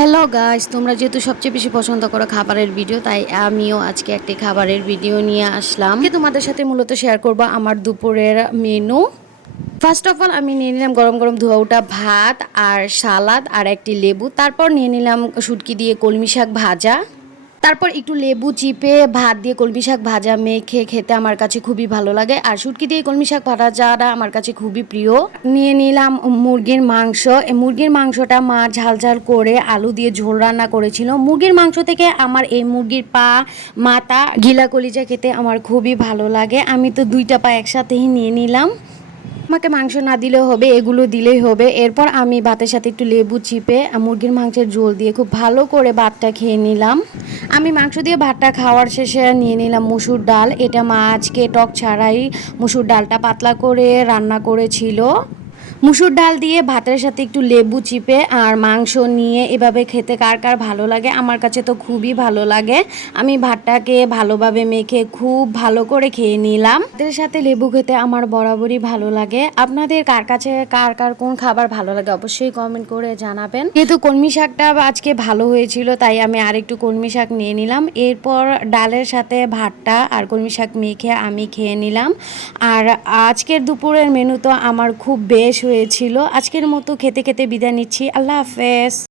Hello guys, তোমরা যেহেতু সবচেয়ে বেশি পছন্দ করো খাবারের ভিডিও, তাই আমিও আজকে একটি খাবারের ভিডিও নিয়ে আসলাম। তোমাদের সাথে মূলত শেয়ার করব আমার দুপুরের মেনু। ফার্স্ট অফ অল আমি নিয়ে নিলাম গরম গরম ধোয়া ওঠা ভাত আর সালাদ আর একটি লেবু। তারপর নিয়ে নিলাম শুটকি দিয়ে কলমি শাক ভাজা। তারপর একটু লেবু চিপে ভাত দিয়ে কলমি শাক ভাজা মেখে খেতে আমার কাছে খুবই ভালো লাগে। আর শুটকি দিয়ে কলমি শাক ভাজাটা আমার কাছে খুবই প্রিয়। নিয়ে নিলাম মুরগির মাংস। এই মুরগির মাংসটা মা ঝাল ঝাল করে আলু দিয়ে ঝোল রান্না করেছিল। মুরগির মাংস থেকে আমার এই মুরগির পা, মাথা, গিলা কলিজা খেতে আমার খুবই ভালো লাগে। আমি তো দুইটা পা একসাথেই নিয়ে নিলাম। আমাকে মাংস না দিলেও হবে, এগুলো দিলেই হবে। এরপর আমি ভাতের সাথে একটু লেবু চিপে মুরগির মাংসের ঝোল দিয়ে খুব ভালো করে ভাতটা খেয়ে নিলাম। আমি মাংস দিয়ে ভাতটা খাওয়ার শেষে নিয়ে নিলাম মুসুর ডাল। এটা মা আজকে টক ছাড়াই মুসুর ডালটা পাতলা করে রান্না করেছিল। মুসুর ডাল দিয়ে ভাতের সাথে একটু লেবু চিপে আর মাংস নিয়ে এভাবে খেতে কার কার ভালো লাগে? আমার কাছে তো খুবই ভালো লাগে। আমি ভাতটাকে ভালোভাবে মেখে খুব ভালো করে খেয়ে নিলাম। ভাতের সাথে লেবু খেতে আমার বরাবরই ভালো লাগে। আপনাদের কার কাছে কার কার কোন খাবার ভালো লাগে অবশ্যই কমেন্ট করে জানাবেন। যেহেতু কলমি শাকটা আজকে ভালো হয়েছিল, তাই আমি আরেকটু কলমি শাক নিয়ে নিলাম। এরপর ডালের সাথে ভাতটা আর কলমি শাক মেখে আমি খেয়ে নিলাম। আর আজকের দুপুরের মেনু তো আমার খুব বেশ হয়েছিল। আজকের মতো খেতে খেতে বিদায় নিচ্ছি। আল্লাহ হাফেজ।